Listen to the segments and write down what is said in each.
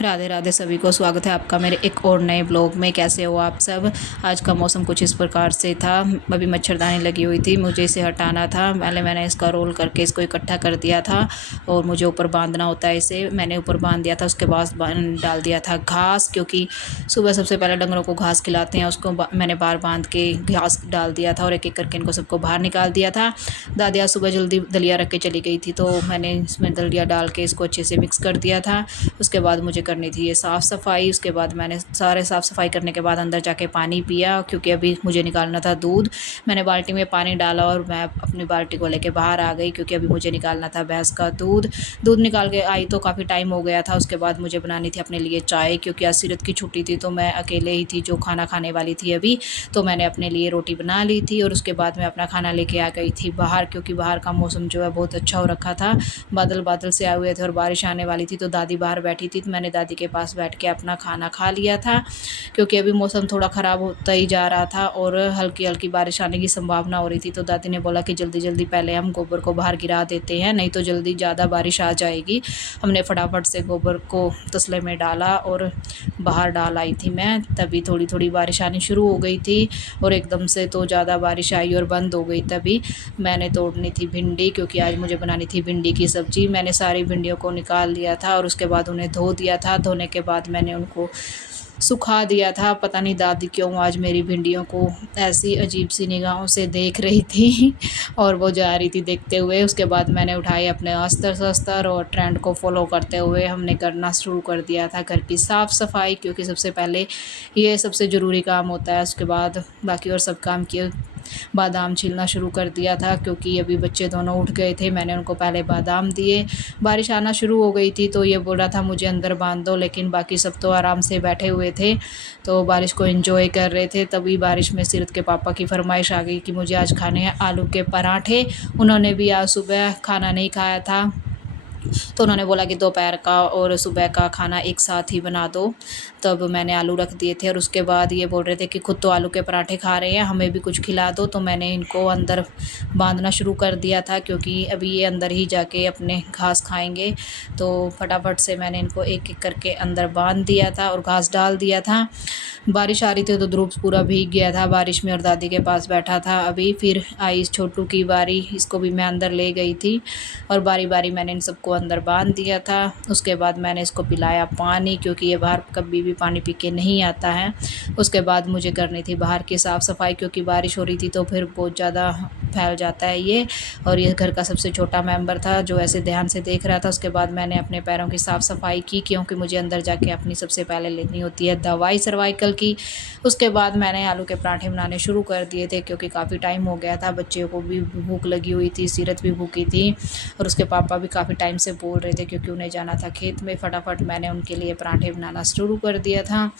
राधे राधे सभी को स्वागत है आपका मेरे एक और नए ब्लॉग में। कैसे हो आप सब। आज का मौसम कुछ इस प्रकार से था। अभी मच्छरदानी लगी हुई थी, मुझे इसे हटाना था। पहले मैंने इसका रोल करके इसको इकट्ठा कर दिया था और मुझे ऊपर बांधना होता है इसे। मैंने ऊपर बांध दिया था, उसके बाद डाल दिया था घास, क्योंकि सुबह सबसे पहले डंगरों को घास खिलाते हैं। उसको मैंने बाहर बांध के घास डाल दिया था और एक एक करके इनको सबको बाहर निकाल दिया था। दादिया सुबह जल्दी दलिया रख के चली गई थी, तो मैंने इसमें दलिया डाल के इसको अच्छे से मिक्स कर दिया था। उसके बाद मुझे करनी थी ये साफ़ सफाई। उसके बाद मैंने सारे साफ़ सफाई करने के बाद अंदर जाके पानी पिया, क्योंकि अभी मुझे निकालना था दूध। मैंने बाल्टी में पानी डाला और मैं अपनी बाल्टी को लेके बाहर आ गई, क्योंकि अभी मुझे निकालना था भैंस का दूध। दूध निकाल के आई तो काफ़ी टाइम हो गया था। उसके बाद मुझे बनानी थी अपने लिए चाय, क्योंकि आज सीरत की छुट्टी थी, तो मैं अकेले ही थी जो खाना खाने वाली थी अभी। तो मैंने अपने लिए रोटी बना ली थी और उसके बाद मैं अपना खाना लेके आ गई थी बाहर, क्योंकि बाहर का मौसम जो है बहुत अच्छा हो रखा था। बादल बादल से आए हुए थे और बारिश आने वाली थी, तो दादी बाहर बैठी थी, तो मैंने दादी के पास बैठ के अपना खाना खा लिया था। क्योंकि अभी मौसम थोड़ा ख़राब होता ही जा रहा था और हल्की हल्की बारिश आने की संभावना हो रही थी, तो दादी ने बोला कि जल्दी जल्दी पहले हम गोबर को बाहर गिरा देते हैं, नहीं तो जल्दी ज़्यादा बारिश आ जाएगी। हमने फटाफट से गोबर को तसले में डाला और बाहर डाल आई थी मैं। तभी थोड़ी थोड़ी बारिश आनी शुरू हो गई थी और एकदम से तो ज़्यादा बारिश आई और बंद हो गई। तभी मैंने तोड़नी थी भिंडी, क्योंकि आज मुझे बनानी थी भिंडी की सब्ज़ी। मैंने सारी भिंडियों को निकाल लिया था और उसके बाद उन्हें धो दिया था। धोने के बाद मैंने उनको सुखा दिया था। पता नहीं दादी क्यों आज मेरी भिंडियों को ऐसी अजीब सी निगाहों से देख रही थी और वो जा रही थी देखते हुए। उसके बाद मैंने उठाए अपने अस्तर शस्त्र और ट्रेंड को फॉलो करते हुए हमने करना शुरू कर दिया था घर की साफ़ सफाई, क्योंकि सबसे पहले ये सबसे ज़रूरी काम होता है। उसके बाद बाकी और सब काम किए। बादाम छीलना शुरू कर दिया था, क्योंकि अभी बच्चे दोनों उठ गए थे। मैंने उनको पहले बादाम दिए। बारिश आना शुरू हो गई थी, तो ये बोल रहा था मुझे अंदर बांध दो, लेकिन बाकी सब तो आराम से बैठे हुए थे, तो बारिश को एंजॉय कर रहे थे। तभी बारिश में सीरत के पापा की फरमाइश आ गई कि मुझे आज खाने हैं आलू के पराठे। उन्होंने भी आज सुबह खाना नहीं खाया था, तो उन्होंने बोला कि दोपहर का और सुबह का खाना एक साथ ही बना दो। तब मैंने आलू रख दिए थे और उसके बाद ये बोल रहे थे कि खुद तो आलू के पराठे खा रहे हैं, हमें भी कुछ खिला दो। तो मैंने इनको अंदर बांधना शुरू कर दिया था, क्योंकि अभी ये अंदर ही जाके अपने घास खाएंगे। तो फटाफट से मैंने इनको एक एक करके अंदर बांध दिया था और घास डाल दिया था। बारिश आ रही थी तो ध्रुव पूरा भीग गया था बारिश में और दादी के पास बैठा था। अभी फिर आई इस छोटू की बारी, इसको भी मैं अंदर ले गई थी और बारी बारी मैंने इन सबको अंदर बांध दिया था। उसके बाद मैंने इसको पिलाया पानी, क्योंकि ये बाहर कभी भी पानी पी के नहीं आता है। उसके बाद मुझे करनी थी बाहर की साफ़ सफाई, क्योंकि बारिश हो रही थी तो फिर बहुत ज़्यादा फैल जाता है ये। और ये घर का सबसे छोटा मेंबर था जो ऐसे ध्यान से देख रहा था। उसके बाद मैंने अपने पैरों की साफ़ सफाई की, क्योंकि मुझे अंदर जाके अपनी सबसे पहले लेनी होती है दवाई सर्वाइकल की। उसके बाद मैंने आलू के पराठे बनाने शुरू कर दिए थे, क्योंकि काफ़ी टाइम हो गया था, बच्चों को भी भूख लगी हुई थी, सीरत भी भूखी थी और उसके पापा भी काफ़ी टाइम से बोल रहे थे, क्योंकि उन्हें जाना था खेत में। फटाफट मैंने उनके लिए पराठे बनाना शुरू कर दिया था।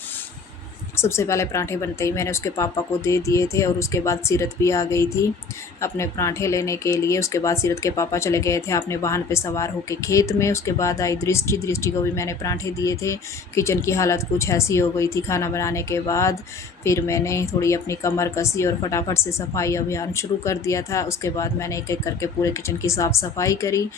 सबसे पहले पराठे बनते ही मैंने उसके पापा को दे दिए थे और उसके बाद सीरत भी आ गई थी अपने पराठे लेने के लिए। उसके बाद सीरत के पापा चले गए थे अपने वाहन पे सवार होकर खेत में। उसके बाद आई दृष्टि को भी मैंने पराठे दिए थे। किचन की हालत कुछ ऐसी हो गई थी खाना बनाने के बाद। फिर मैंने थोड़ी अपनी कमर कसी और फटाफट से सफाई अभियान शुरू कर दिया था। उसके बाद मैंने एक एक करके पूरे किचन की साफ़ सफाई करी।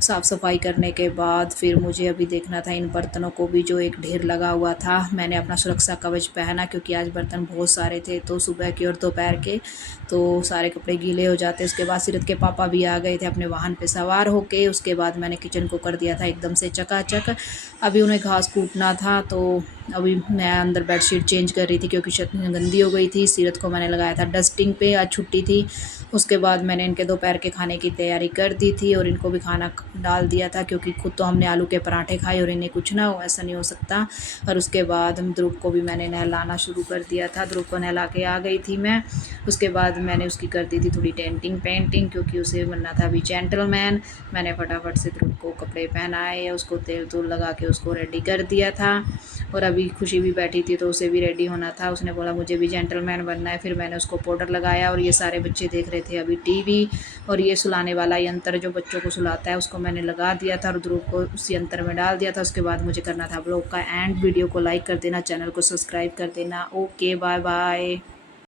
साफ़ सफाई करने के बाद फिर मुझे अभी देखना था इन बर्तनों को भी जो एक ढेर लगा हुआ था। मैंने अपना सुरक्षा कवच पहना, क्योंकि आज बर्तन बहुत सारे थे, तो सुबह के और दोपहर के तो सारे कपड़े गीले हो जाते। उसके बाद सीरत के पापा भी आ गए थे अपने वाहन पे सवार होके। उसके बाद मैंने किचन को कर दिया था एकदम से चकाचक। अभी उन्हें घास कूटना था, तो अभी मैं अंदर बेडशीट चेंज कर रही थी, क्योंकि छत गंदी हो गई थी। सीरत को मैंने लगाया था डस्टिंग पे, आज छुट्टी थी। उसके बाद मैंने इनके दोपहर के खाने की तैयारी कर दी थी और इनको भी खाना डाल दिया था, क्योंकि खुद तो हमने आलू के पराठे खाए और इन्हें कुछ ना हो, ऐसा नहीं हो सकता। और उसके बाद ध्रुव को भी मैंने नहलाना शुरू कर दिया था। ध्रुव को नहला के आ गई थी मैं। उसके बाद मैंने उसकी कर दी थी थोड़ी डेंटिंग पेंटिंग, क्योंकि उसे बनना था अभी जेंटलमैन। मैंने फटाफट से ध्रुव को कपड़े पहनाए, उसको तेल तूल लगा के उसको रेडी कर दिया था। और अभी खुशी भी बैठी थी, तो उसे भी रेडी होना था। उसने बोला मुझे भी जेंटलमैन बनना है। फिर मैंने उसको पाउडर लगाया और ये सारे बच्चे देख रहे थे अभी टीवी। और ये सुलाने वाला यंत्र जो बच्चों को सुलाता है उसको मैंने लगा दिया था और ध्रुव को उस यंत्र में डाल दिया था। उसके बाद मुझे करना था ब्लॉग का एंड। वीडियो को लाइक कर देना, चैनल को सब्सक्राइब कर देना। Okay, bye bye.